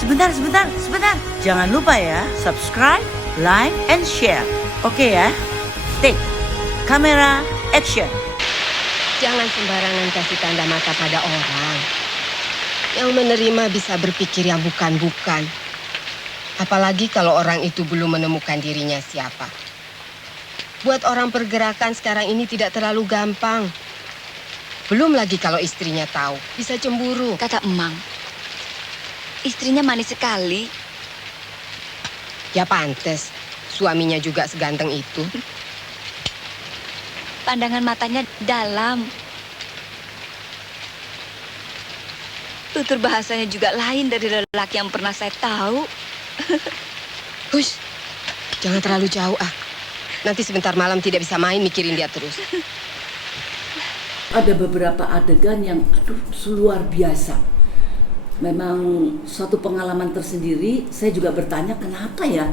Sebentar. Jangan lupa ya, subscribe, like, and share. Oke ya? Take, kamera, action. Jangan sembarangan kasih tanda mata pada orang. Yang menerima bisa berpikir yang bukan-bukan. Apalagi kalau orang itu belum menemukan dirinya siapa. Buat orang pergerakan sekarang ini tidak terlalu gampang. Belum lagi kalau istrinya tahu, bisa cemburu. Kata Emang, istrinya manis sekali. Ya pantes, suaminya juga seganteng itu. Pandangan matanya dalam. Tutur bahasanya juga lain dari lelaki yang pernah saya tahu. Hush, jangan terlalu jauh ah. Nanti sebentar malam tidak bisa main mikirin dia terus. Ada beberapa adegan yang luar biasa. Memang suatu pengalaman tersendiri. Saya juga bertanya kenapa ya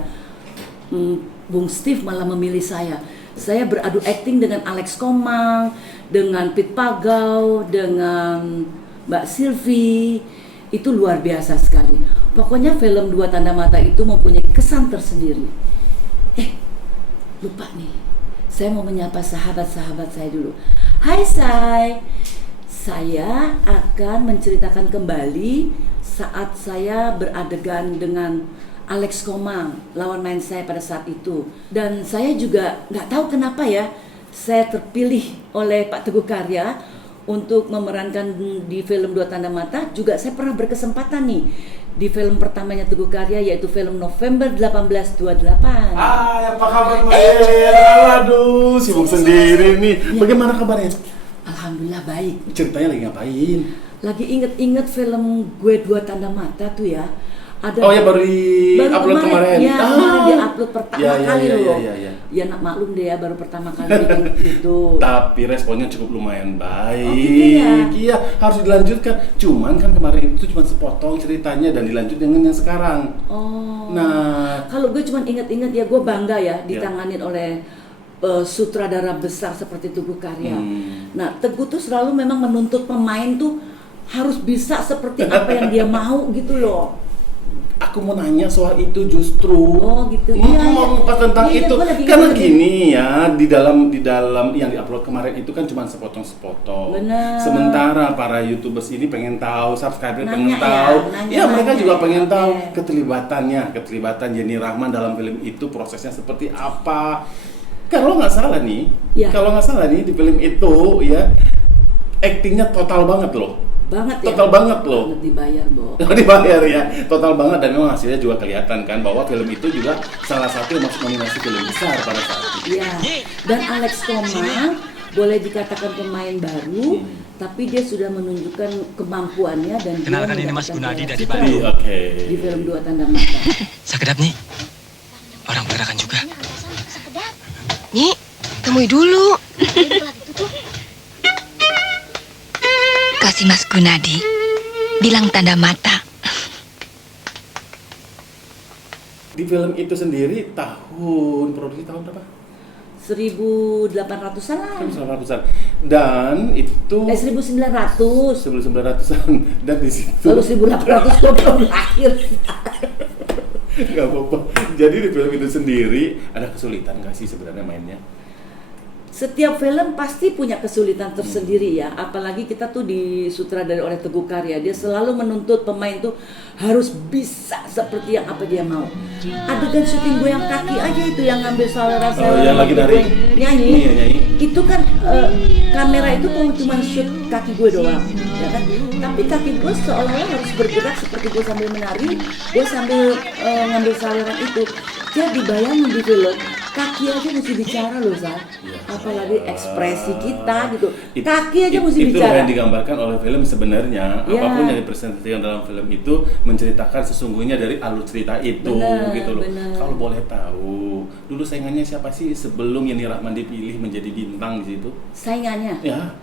Bung Steve malah memilih saya. Saya beradu akting dengan Alex Komang, dengan Pit Pagau, dengan Mbak Sylvie. Itu luar biasa sekali. Pokoknya film Dua Tanda Mata itu mempunyai kesan tersendiri. Lupa nih, saya mau menyapa sahabat-sahabat saya dulu. Hai Say, saya akan menceritakan kembali saat saya beradegan dengan Alex Komang, lawan main saya pada saat itu. Dan saya juga nggak tahu kenapa ya, saya terpilih oleh Pak Teguh Karya untuk memerankan di film Dua Tanda Mata. Juga saya pernah berkesempatan nih di film pertamanya Teguh Karya, yaitu film November 1828. Apa kabar Mbak? Aduh, sibuk sendiri nih. Ya. Bagaimana kabarnya? Alhamdulillah baik. Ceritanya lagi ngapain? Lagi inget-inget film gue Dua Tanda Mata tuh ya. Ada baru di-upload kemarin. Ya, kemarin di-upload pertama kali loh. Ya nak maklum deh ya, baru pertama kali bikin itu. Tapi responnya cukup lumayan baik. Oh, gitu ya? Iya, harus dilanjutkan. Cuman kan kemarin itu cuma sepotong ceritanya dan dilanjut dengan yang sekarang. Oh. Nah, kalau gue cuma inget-inget ya, gue bangga ya ditanganin oleh sutradara besar seperti Teguh Karya. Nah, Teguh tuh selalu memang menuntut pemain tuh harus bisa seperti apa yang dia mau gitu loh. aku mau nanya soal itu justru. Oh gitu. Mau tentang iya, itu. Karena gini ya, di dalam yang diupload kemarin itu kan cuma sepotong-sepotong. Benar. Sementara para YouTubers ini pengen tahu, subscriber pengen tahu. Ya, mereka juga pengen tahu keterlibatan Yenny Rahman dalam film itu prosesnya seperti apa. Kalau nggak salah nih, di film itu ya aktingnya total banget loh. Total banget loh. Dibayar, Bo. Dibayar ya, total banget, dan memang hasilnya juga kelihatan kan bahwa film itu juga salah satu yang masuk nominasi film besar pada saat itu. Iya. Dan Alex Komang boleh dikatakan pemain baru, tapi dia sudah menunjukkan kemampuannya dan kenalkan ini Mas Gunadi dari Bali. Oke. Di film Dua Tanda Mata. Sekedap nih. Orang pergerakan juga. Nyi, temui dulu. Kasih Mas Gunadi, bilang Tanda Mata. Di film itu sendiri produksi tahun berapa? 1800-an lah. 1900-an. Dan itu 1900-an. Dan di situ Lalu 1800 gue belum lahir. Gak apa-apa. Jadi di film itu sendiri ada kesulitan nggak sih sebenarnya mainnya? Setiap film pasti punya kesulitan tersendiri ya, apalagi kita tuh disutradarai oleh Teguh Karya. Dia selalu menuntut pemain tuh harus bisa seperti yang apa dia mau. Adegan syuting gue yang kaki aja itu yang ngambil saudara yang lagi dari nyanyi. Itu kan kamera itu cuma shoot kaki gue doang, ya kan? Tapi kaki gue seolah-olah harus bergerak seperti gue sambil menari, gue sambil ngambil saluran itu. Jadi bayangin di film, kaki aja mesti bicara loh, Zal. Apalagi ekspresi kita gitu. Kaki aja mesti bicara. Itu yang digambarkan oleh film sebenarnya. Apapun yang dipresentasikan dalam film itu menceritakan sesungguhnya dari alur cerita itu, gitu loh. Kalau boleh tahu, dulu saingannya siapa sih sebelum Yenny Rahman dipilih menjadi bintang di situ? Saingannya? Ya.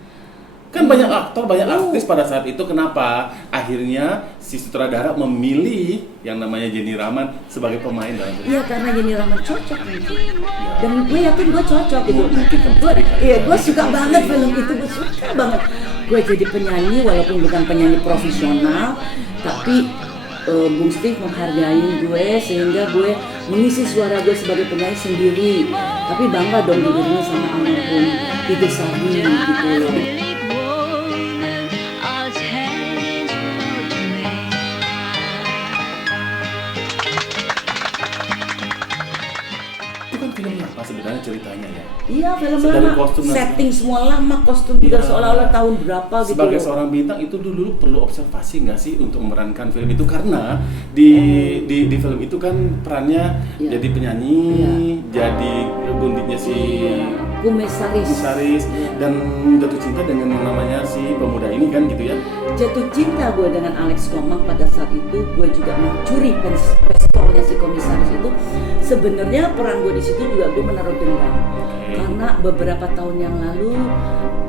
Kan banyak aktor, banyak artis pada saat itu. Kenapa akhirnya si sutradara memilih yang namanya Yenny Rahman sebagai pemain dalam film? Iya, karena Yenny Rahman cocok gitu. Dan gue yakin gue cocok gitu. Gue suka banget film itu, gue suka banget. Gue jadi penyanyi walaupun bukan penyanyi profesional, tapi Bung Steve menghargai gue sehingga gue mengisi suara gue sebagai penyanyi sendiri, tapi bangga dong dibandingin sama almarhum Ide Sardi gitu. Film apa sebenarnya ceritanya ya? Iya, film Dari lama, kostum dan setting semua lama, kostum juga Iya. seolah-olah tahun berapa gitu. Sebagai seorang bintang itu dulu perlu observasi nggak sih untuk memerankan film itu, karena di film itu kan perannya Iya. jadi penyanyi, Iya. jadi bunditnya si Kumesaris. Kumesaris, dan jatuh cinta dengan yang namanya si pemuda ini kan gitu ya. Jatuh cinta gue dengan Alex Komang pada saat itu, gue juga mencuri pistolnya si Komisaris itu. Sebenarnya peran gue di situ juga gue menaruh dendam, karena beberapa tahun yang lalu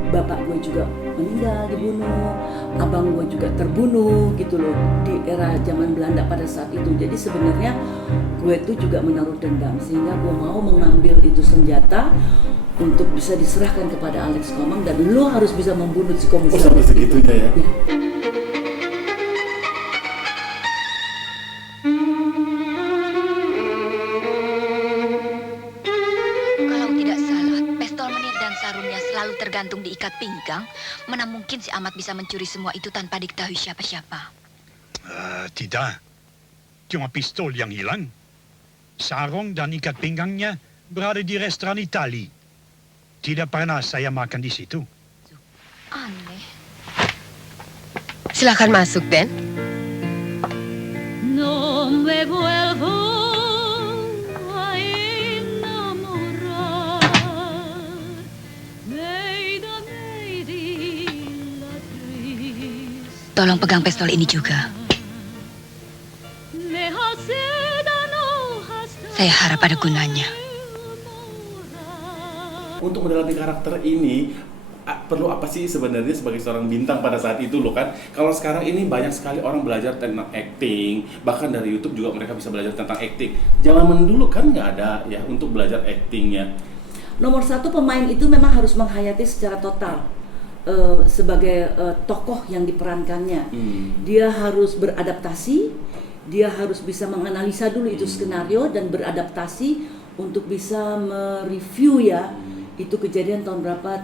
bapak gue juga meninggal, dibunuh, abang gue juga terbunuh gitu loh di era zaman Belanda pada saat itu. Jadi sebenarnya gue tuh juga menaruh dendam, sehingga gue mau mengambil itu senjata untuk bisa diserahkan kepada Alex Komang, dan lo harus bisa membunuh si Oh, Komisaris. sampai segitunya ya. Ya. Kalau tidak salah, pistol menit dan sarungnya selalu tergantung di ikat pinggang. Mana mungkin si Ahmad bisa mencuri semua itu tanpa diketahui siapa-siapa? Tidak. Cuma pistol yang hilang. Sarung dan ikat pinggangnya berada di restoran Itali. Tidak pernah saya makan di situ. Aneh. Silakan masuk, Den. No me vuelvo a enamorar. Meida, meidi, la triste. Tolong pegang pistol ini juga. Me hace daño hasta Saya harap ada gunanya. Untuk mendalami karakter ini perlu apa sih sebenarnya sebagai seorang bintang pada saat itu loh kan? Kalau sekarang ini banyak sekali orang belajar tentang acting, bahkan dari YouTube juga mereka bisa belajar tentang acting. Zaman dulu kan nggak ada ya untuk belajar actingnya. Nomor satu, pemain itu memang harus menghayati secara total sebagai tokoh yang diperankannya. Dia harus beradaptasi, dia harus bisa menganalisa dulu itu skenario dan beradaptasi untuk bisa mereview ya. Itu kejadian tahun berapa.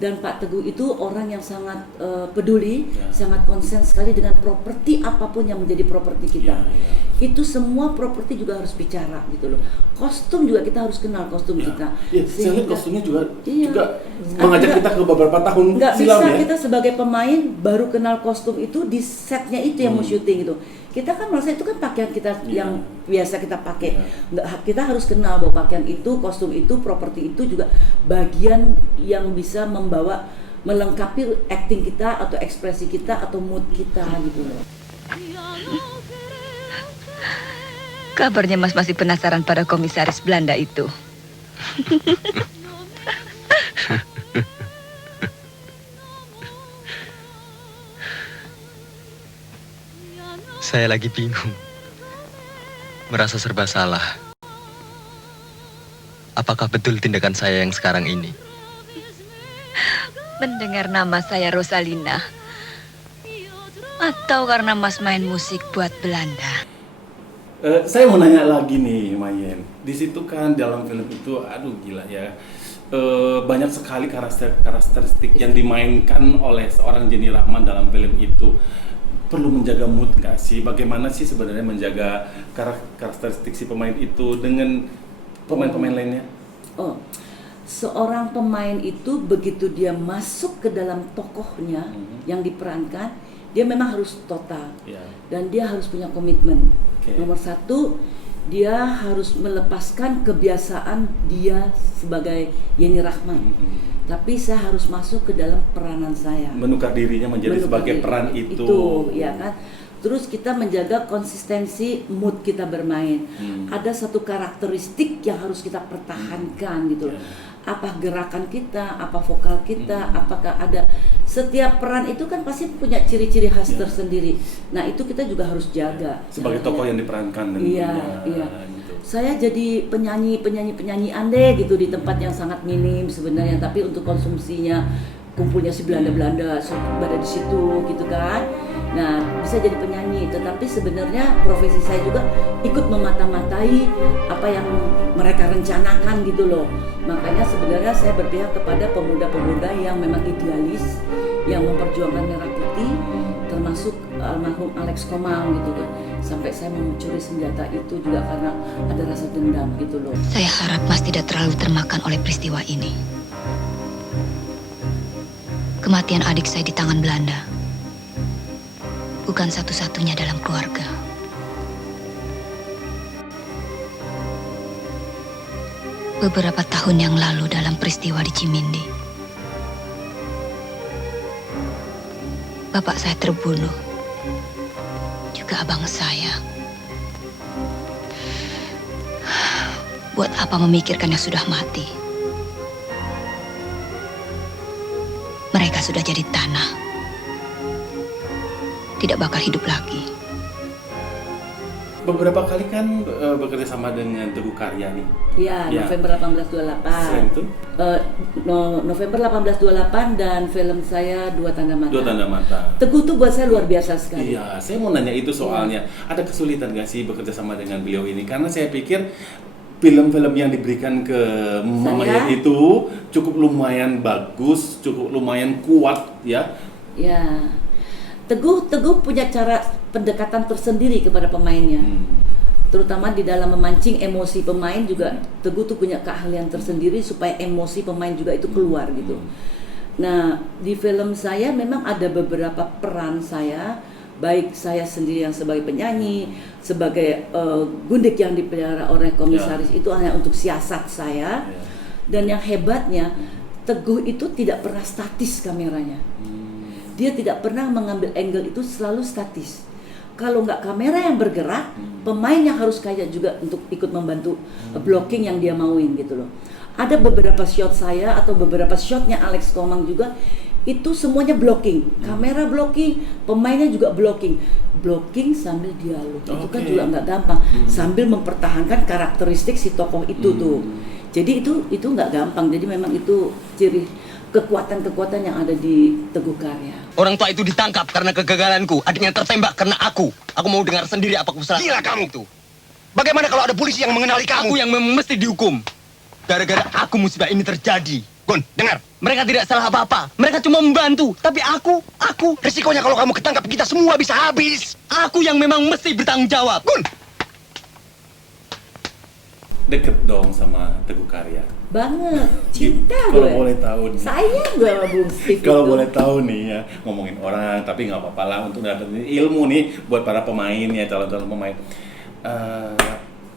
Dan Pak Teguh itu orang yang sangat peduli, sangat konsen sekali dengan properti apapun yang menjadi properti kita. Itu semua properti juga harus bicara gitu loh. Kostum juga kita harus kenal kostum kita. Iya, saya lihat kostumnya juga Iya. mengajak kita ke beberapa tahun nggak silam bisa ya. kita sebagai pemain baru kenal kostum itu di setnya itu yang mau syuting itu. Kita kan merasa itu kan pakaian kita yang biasa kita pakai. Nggak, kita harus kenal bahwa pakaian itu, kostum itu, properti itu juga bagian yang bisa membawa, melengkapi acting kita atau ekspresi kita atau mood kita gitu loh. Kabarnya Mas masih penasaran pada komisaris Belanda itu. Saya lagi bingung. Merasa serba salah. Apakah betul tindakan saya yang sekarang ini? Mendengar nama saya Rosalina. Atau karena Mas main musik buat Belanda? Saya mau nanya lagi nih, Mayen. Di situ kan dalam film itu, aduh gila ya. Banyak sekali karakteristik yang dimainkan oleh seorang Jenny Rahman dalam film itu. Perlu menjaga mood nggak sih? Bagaimana sih sebenarnya menjaga karakteristik si pemain itu dengan pemain-pemain lainnya? Oh, seorang pemain itu begitu dia masuk ke dalam tokohnya yang diperankan, dia memang harus total dan dia harus punya komitmen. Nomor satu, dia harus melepaskan kebiasaan dia sebagai Yenny Rahman. Tapi saya harus masuk ke dalam peranan saya. Menukar dirinya menjadi sebagai peran itu. Ya kan. Terus kita menjaga konsistensi mood kita bermain. Ada satu karakteristik yang harus kita pertahankan gitu loh. Apa gerakan kita, apa vokal kita, apakah ada, setiap peran itu kan pasti punya ciri-ciri khas tersendiri. Nah itu kita juga harus jaga. Sebagai tokoh yang diperankan. Iya. Gitu. Saya jadi penyanyi andai gitu di tempat yang sangat minim sebenarnya, tapi untuk konsumsinya kumpulnya si Belanda-Belanda berada di situ gitu kan. Nah, bisa jadi penyanyi, tetapi sebenarnya profesi saya juga ikut memata-matai apa yang mereka rencanakan gitu loh. Makanya sebenarnya saya berpihak kepada pemuda-pemuda yang memang idealis, yang memperjuangkan merah putih, termasuk almarhum Alex Komang gitu kan. Sampai saya mencuri senjata itu juga karena ada rasa dendam gitu loh. Saya harap Mas tidak terlalu termakan oleh peristiwa ini. Kematian adik saya di tangan Belanda bukan satu-satunya dalam keluarga. Beberapa tahun yang lalu dalam peristiwa di Cimindi, bapak saya terbunuh, juga abang saya. Buat apa memikirkan yang sudah mati? Mereka sudah jadi tanah, tidak bakal hidup lagi. Beberapa kali kan bekerja sama dengan Teguh Karya nih. Iya, Ya. November 1828. Selain itu, November 1828 dan film saya Dua Tanda Mata. Dua Tanda Mata. Teguh tuh buat saya luar biasa sekali. Iya, saya mau nanya itu soalnya. Ada kesulitan gak sih bekerja sama dengan beliau ini? Karena saya pikir film-film yang diberikan ke Mama Saya? Yet itu cukup lumayan bagus, cukup lumayan kuat ya. Ya. Teguh punya cara pendekatan tersendiri kepada pemainnya. Terutama di dalam memancing emosi pemain juga Teguh tuh punya keahlian tersendiri supaya emosi pemain juga itu keluar gitu. Nah, di film saya memang ada beberapa peran saya, baik saya sendiri yang sebagai penyanyi, sebagai gundik yang dipelihara oleh komisaris itu hanya untuk siasat saya. Dan yang hebatnya Teguh itu tidak pernah statis kameranya. Dia tidak pernah mengambil angle itu selalu statis. Kalau nggak kamera yang bergerak, pemain yang harus kayak juga untuk ikut membantu blocking yang dia mauin gitu loh. Ada beberapa shot saya atau beberapa shotnya Alex Komang juga itu semuanya blocking, kamera blocking, pemainnya juga blocking, blocking sambil dialog. Itu kan juga nggak gampang, sambil mempertahankan karakteristik si tokoh itu tuh. Jadi itu nggak gampang. Jadi memang itu ciri kekuatan-kekuatan yang ada di Teguh Karya. Orang tua itu ditangkap karena kegagalanku. Adiknya tertembak karena aku. Aku mau dengar sendiri apa kesalahan. Gila kamu itu. Bagaimana kalau ada polisi yang mengenali kamu? Aku yang mesti dihukum. Gara-gara aku musibah ini terjadi. Gun, dengar. Mereka tidak salah apa-apa. Mereka cuma membantu. Tapi aku. Risikonya kalau kamu ketangkap kita semua bisa habis. Aku yang memang mesti bertanggung jawab. Gun. Deket dong sama Teguh Karya. Banget, cinta Kalau gue. boleh tahu nih. Sayang gue sama Bung Steve Kalau itu. boleh tahu nih ya, ngomongin orang, tapi nggak apa-apa lah untuk dapetin ilmu nih buat para pemain ya, calon-calon pemain.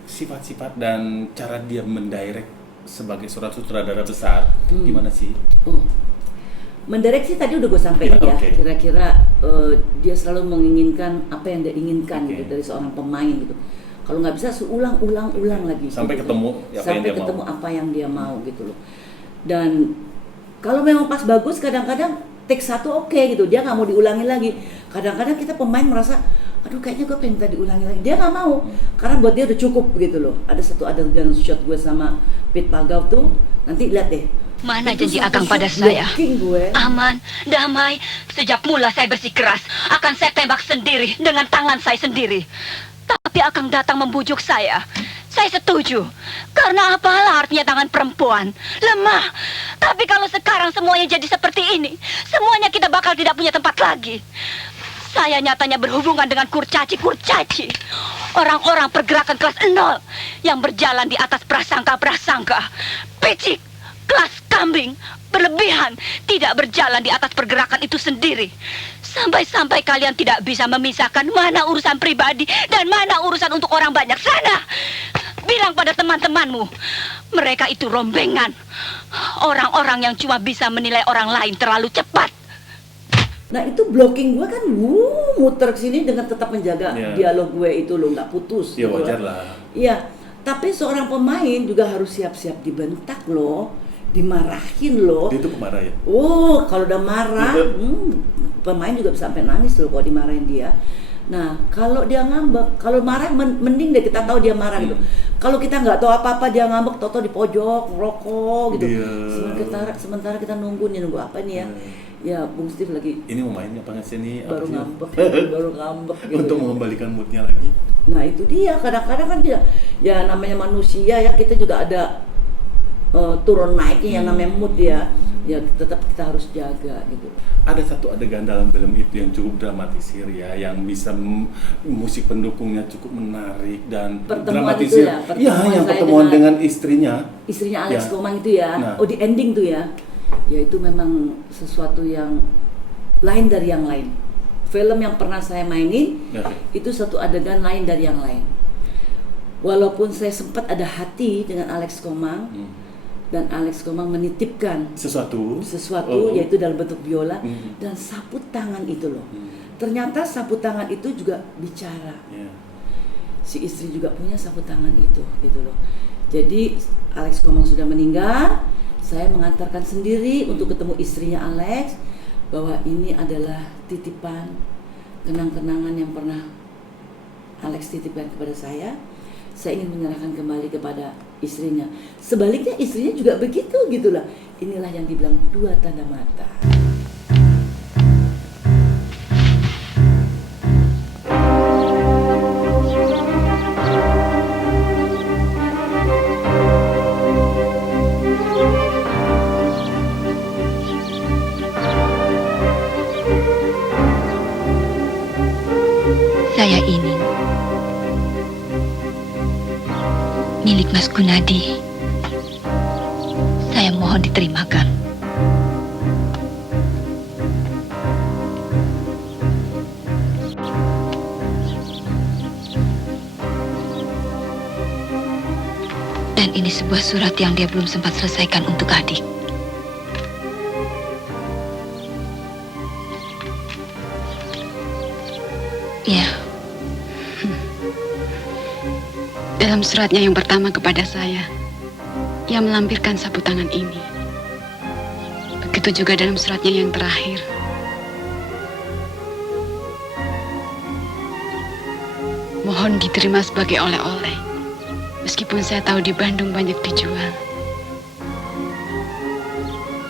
Sifat-sifat dan cara dia mendirect sebagai seorang sutradara besar, gimana sih? Oh. Mendirect sih tadi udah gue sampaikan ya. Oke. Kira-kira dia selalu menginginkan apa yang dia inginkan Oke. gitu dari seorang pemain gitu. Kalau nggak bisa ulang lagi Sampai gitu. ketemu apa yang sampai dia ketemu mau. apa yang dia mau gitu loh. Dan kalau memang pas bagus kadang-kadang take 1 oke gitu, dia nggak mau diulangi lagi. Kadang-kadang kita pemain merasa aduh kayaknya gue pengen tadi diulangi lagi, dia nggak mau karena buat dia udah cukup gitu loh. Ada satu adegan shot gue sama Pit Pagau tuh, nanti lihat deh. Mana Itu janji satu Akang shot pada saya? blocking gue. Aman, damai. Sejak mula saya bersikeras akan saya tembak sendiri dengan tangan saya sendiri. Tapi Akang datang membujuk saya. Saya setuju. Karena apalah artinya tangan perempuan? Lemah. Tapi kalau sekarang semuanya jadi seperti ini, semuanya kita bakal tidak punya tempat lagi. Saya nyatanya berhubungan dengan kurcaci. Orang-orang pergerakan kelas 0 yang berjalan di atas prasangka-prasangka. Picik, kelas kambing, berlebihan, tidak berjalan di atas pergerakan itu sendiri. Sampai-sampai kalian tidak bisa memisahkan mana urusan pribadi dan mana urusan untuk orang banyak. Sana, bilang pada teman-temanmu, mereka itu rombengan. Orang-orang yang cuma bisa menilai orang lain terlalu cepat. Nah itu blocking gue kan muter ke sini dengan tetap menjaga dialog gue itu loh, nggak putus. Ya gitu wajar loh. lah. Iya, tapi seorang pemain juga harus siap-siap dibentak loh, dimarahin loh. Dia tuh pemarah ya? Oh, kalau udah marah, pemain juga bisa sampai nangis loh kalau dimarahin dia. Nah, kalau dia ngambek, kalau marah mending deh kita tahu dia marah gitu. Kalau kita nggak tahu apa-apa dia ngambek, tahu di pojok ngerokok gitu. Dia. Sementara kita nunggu apa nih ya? Ya, Bung Steve lagi Ini mau mainnya apa nggak sih ini? Apa baru sih? ngambek, baru ngambek gitu. Untuk mengembalikan moodnya lagi. Nah itu dia, kadang-kadang kan dia, ya namanya manusia ya, kita juga ada turun naiknya yang namanya mood ya tetap kita harus jaga gitu. Ada satu adegan dalam film itu yang cukup dramatisir ya, yang bisa musik pendukungnya cukup menarik dan Pertemuan dramatisir. itu ya, Iya, yang saya pertemuan dengan istrinya Alex Ya. Komang itu ya. Nah. Oh, di ending tuh ya. Ya itu memang sesuatu yang lain dari yang lain. Film yang pernah saya mainin Ya. itu satu adegan lain dari yang lain. Walaupun saya sempat ada hati dengan Alex Komang, dan Alex Komang menitipkan sesuatu yaitu dalam bentuk biola dan sapu tangan itu loh. Hmm. Ternyata sapu tangan itu juga bicara. Ya. Si istri juga punya sapu tangan itu gitu loh. Jadi Alex Komang sudah meninggal, saya mengantarkan sendiri untuk ketemu istrinya Alex, bahwa ini adalah titipan kenang-kenangan yang pernah Alex titipkan kepada saya. Saya ingin menyerahkan kembali kepada istrinya. Sebaliknya istrinya juga begitu gitulah. Inilah yang dibilang dua tanda mata. Saya ini milik Mas Gunadi. Saya mohon diterimakan. Dan ini sebuah surat yang dia belum sempat selesaikan untuk adik. Ya. Dalam suratnya yang pertama kepada saya, ia melampirkan sapu tangan ini. Begitu juga dalam suratnya yang terakhir. Mohon diterima sebagai oleh-oleh, meskipun saya tahu di Bandung banyak dijual.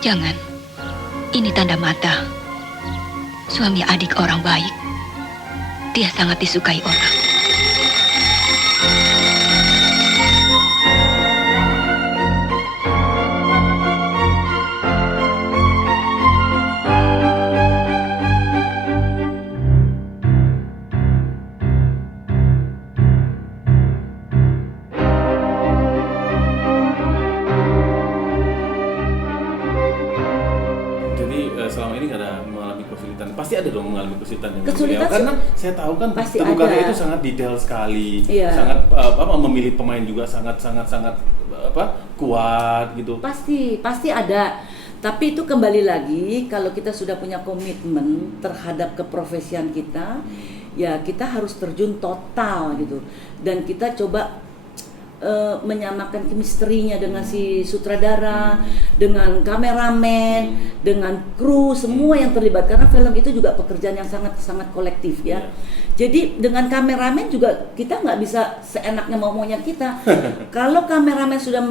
Jangan. Ini tanda mata. Suami adik orang baik. Dia sangat disukai orang. Selama ini nggak ada mengalami kesulitan. Pasti ada dong mengalami kesulitan yang Kesulitan beliau. Karena saya tahu kan pasti Teguh ada. itu sangat detail sekali, Iya. sangat memilih pemain juga sangat kuat gitu. Pasti ada. Tapi itu kembali lagi, kalau kita sudah punya komitmen terhadap keprofesian kita, ya kita harus terjun total gitu. Dan kita coba menyamakan chemistry-nya dengan si sutradara, dengan kameramen, dengan kru, semua yang terlibat, karena film itu juga pekerjaan yang sangat kolektif ya. Jadi dengan kameramen juga kita nggak bisa seenaknya maunya kita. Kalau kameramen sudah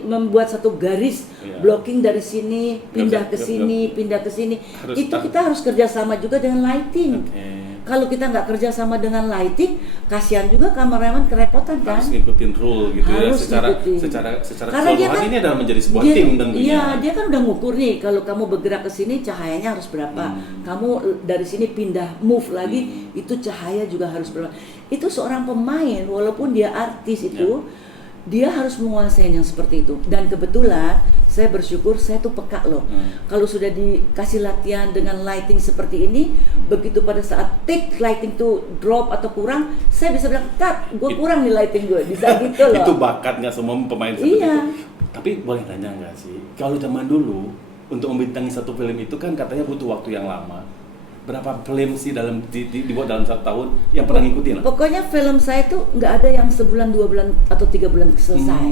membuat satu garis blocking dari sini, pindah ke sini, itu kita harus kerjasama juga dengan lighting. Kalau kita nggak kerja sama dengan lighting, kasihan juga kameramen kerepotan kan. Harus ngikutin rule gitu ya, secara Karena dia keseluruhan kan, ini adalah menjadi sebuah tim tentunya. Iya, dia kan udah ngukur nih, kalau kamu bergerak ke sini cahayanya harus berapa. Kamu dari sini pindah move lagi, itu cahaya juga harus berapa. Itu seorang pemain, walaupun dia artis itu, dia harus menguasai yang seperti itu. Dan kebetulan saya bersyukur saya tuh peka loh. Kalau sudah dikasih latihan dengan lighting seperti ini, begitu pada saat take lighting tuh drop atau kurang, saya bisa bilang, "Cut, gue kurang nih lighting gue." Bisa gitu loh. Itu bakat nggak semua pemain seperti Iya. itu. Tapi boleh tanya nggak sih, kalau zaman dulu untuk membintangi satu film itu kan katanya butuh waktu yang lama. Berapa film sih dibuat dalam 1 tahun yang pernah ngikutin lah? Pokoknya film saya tuh nggak ada yang sebulan, 2 bulan atau 3 bulan selesai.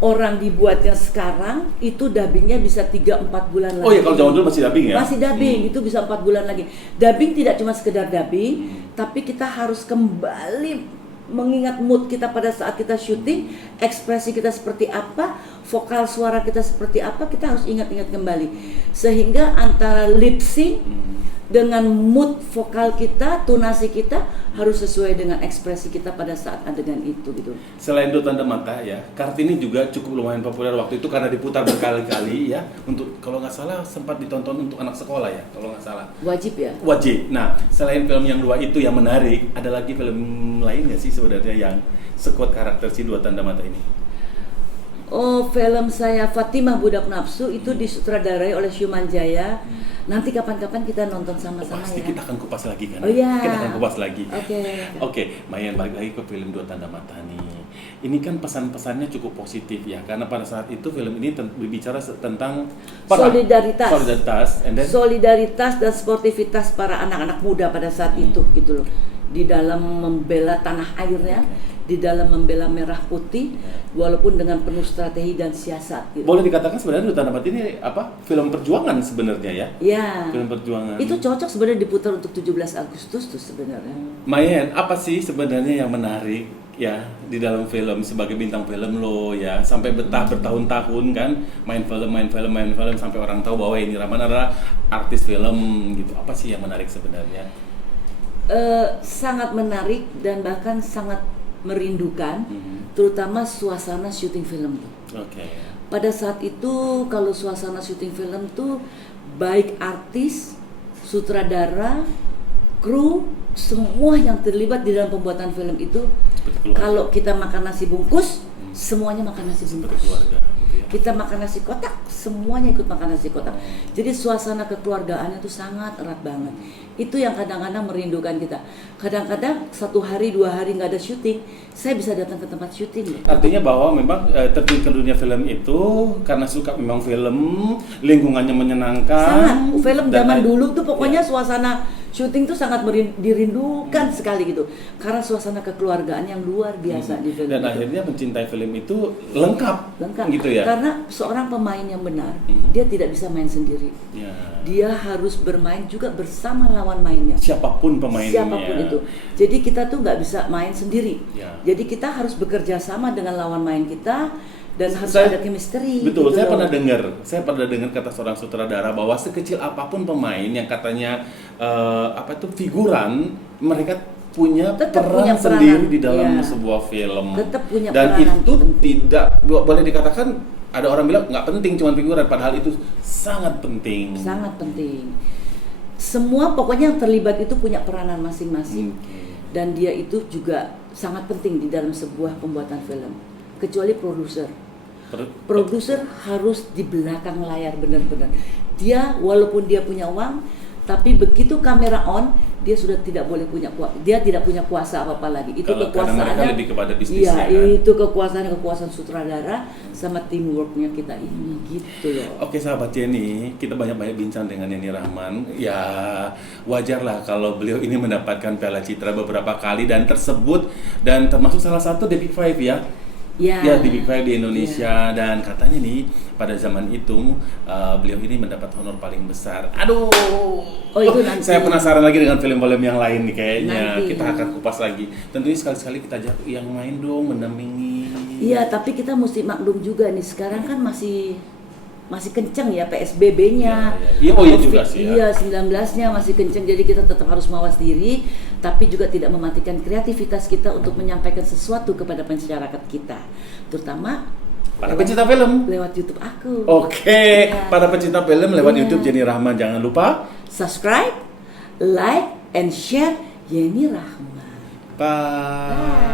Orang dibuatnya sekarang itu dubbingnya bisa 3-4 bulan lagi. Oh ya, kalau zaman dulu masih dubbing ya? Masih dubbing, itu bisa 4 bulan lagi. Dubbing tidak cuma sekedar dubbing, tapi kita harus kembali mengingat mood kita pada saat kita syuting, ekspresi kita seperti apa, vokal suara kita seperti apa, kita harus ingat-ingat kembali. Sehingga antara lip sync dengan mood vokal kita, tonasi kita harus sesuai dengan ekspresi kita pada saat adegan itu gitu. Selain Dua Tanda Mata ya, Kartini juga cukup lumayan populer waktu itu karena diputar berkali-kali ya. Untuk kalau nggak salah sempat ditonton untuk anak sekolah ya, kalau nggak salah. Wajib ya? Wajib. Nah, selain film yang dua itu yang menarik, ada lagi film lainnya sih sebenarnya yang sekuat karakter si Dua Tanda Mata ini. Oh, film saya Fatimah Budak Nafsu itu disutradarai oleh Syuman Jaya. Nanti kapan-kapan kita nonton sama-sama pasti ya. kita akan kupas lagi kan? Oh iya. Kita akan kupas lagi. Oke. Oke, Mayan balik lagi ke film Dua Tanda Mata nih. Ini kan pesan-pesannya cukup positif ya, karena pada saat itu film ini berbicara tentang solidaritas, solidaritas dan sportivitas para anak-anak muda pada saat itu gitu loh. Di dalam membela tanah airnya, di dalam membela merah putih, walaupun dengan penuh strategi dan siasat. Gitu. Boleh dikatakan sebenarnya Dua Tanda Mata ini apa? Film perjuangan sebenarnya ya? Ya. Film perjuangan. Itu cocok sebenarnya diputar untuk 17 Agustus tuh sebenarnya. Mayan, apa sih sebenarnya yang menarik ya di dalam film sebagai bintang film lo ya, sampai betah bertahun-tahun kan main film sampai orang tahu bahwa ini Rahman adalah artis film gitu. Apa sih yang menarik sebenarnya? Sangat menarik dan bahkan sangat merindukan, terutama suasana syuting film tuh. Pada saat itu kalau suasana syuting film tuh baik artis, sutradara, kru, semua yang terlibat di dalam pembuatan film itu, kalau kita makan nasi bungkus, semuanya makan nasi bungkus. Kita makan nasi kotak, semuanya ikut makan nasi kotak. Jadi suasana kekeluargaannya itu sangat erat banget. Itu yang kadang-kadang merindukan kita. Kadang-kadang 1 hari 2 hari nggak ada syuting, saya bisa datang ke tempat syuting. Artinya bahwa memang terjun ke dunia film itu karena suka memang film, lingkungannya menyenangkan. Sangat. Film zaman dulu tuh pokoknya suasana syuting tuh sangat dirindukan sekali gitu. Karena suasana kekeluargaan yang luar biasa di film. Dan akhirnya mencintai film itu lengkap gitu ya. Karena seorang pemain yang benar, dia tidak bisa main sendiri. Dia harus bermain juga bersama lawan mainnya. Siapapun pemainnya. Siapapun itu. Jadi kita tuh nggak bisa main sendiri. Jadi kita harus bekerja sama dengan lawan main kita dan harus ada chemistry. Betul, gitu saya pernah dengar kata seorang sutradara bahwa sekecil apapun pemain yang katanya figuran, mereka punya peran sendiri di dalam sebuah film. Tetap punya dan peranan itu tidak boleh dikatakan ada orang bilang nggak penting cuma figuran, padahal itu sangat penting. Sangat penting. Semua pokoknya yang terlibat itu punya peranan masing-masing. Dan dia itu juga sangat penting di dalam sebuah pembuatan film. Kecuali produser. Produser harus di belakang layar benar-benar. Dia walaupun dia punya uang, tapi begitu kamera on, dia sudah tidak boleh dia tidak punya kuasa apa-apa lagi. Itu kekuasaannya lebih kepada bisnisnya. Itu kekuasaan sutradara sama teamworknya kita ini gitu loh. Oke sahabat Jenny, kita banyak-banyak bincang dengan Yenny Rahman. Ya wajarlah kalau beliau ini mendapatkan Piala Citra beberapa kali dan termasuk salah satu The Big Five ya. Ya di Big Five di Indonesia dan katanya nih pada zaman itu beliau ini mendapat honor paling besar. Aduh, itu nanti. Saya penasaran lagi dengan film-film yang lain nih kayaknya. Nanti. Kita akan kupas lagi. Tentunya sekali-sekali kita ajak yang main dong mendampingi. Iya, tapi kita mesti maklum juga nih sekarang kan masih kencang ya PSBB-nya. Iya juga sih. Iya, 19-nya masih kencang, jadi kita tetap harus mawas diri, tapi juga tidak mematikan kreativitas kita untuk menyampaikan sesuatu kepada masyarakat kita, terutama para pecinta film lewat YouTube aku. Oke. Para pecinta film lewat YouTube Yenny Rahman, jangan lupa subscribe, like, and share Yenny Rahman. Bye.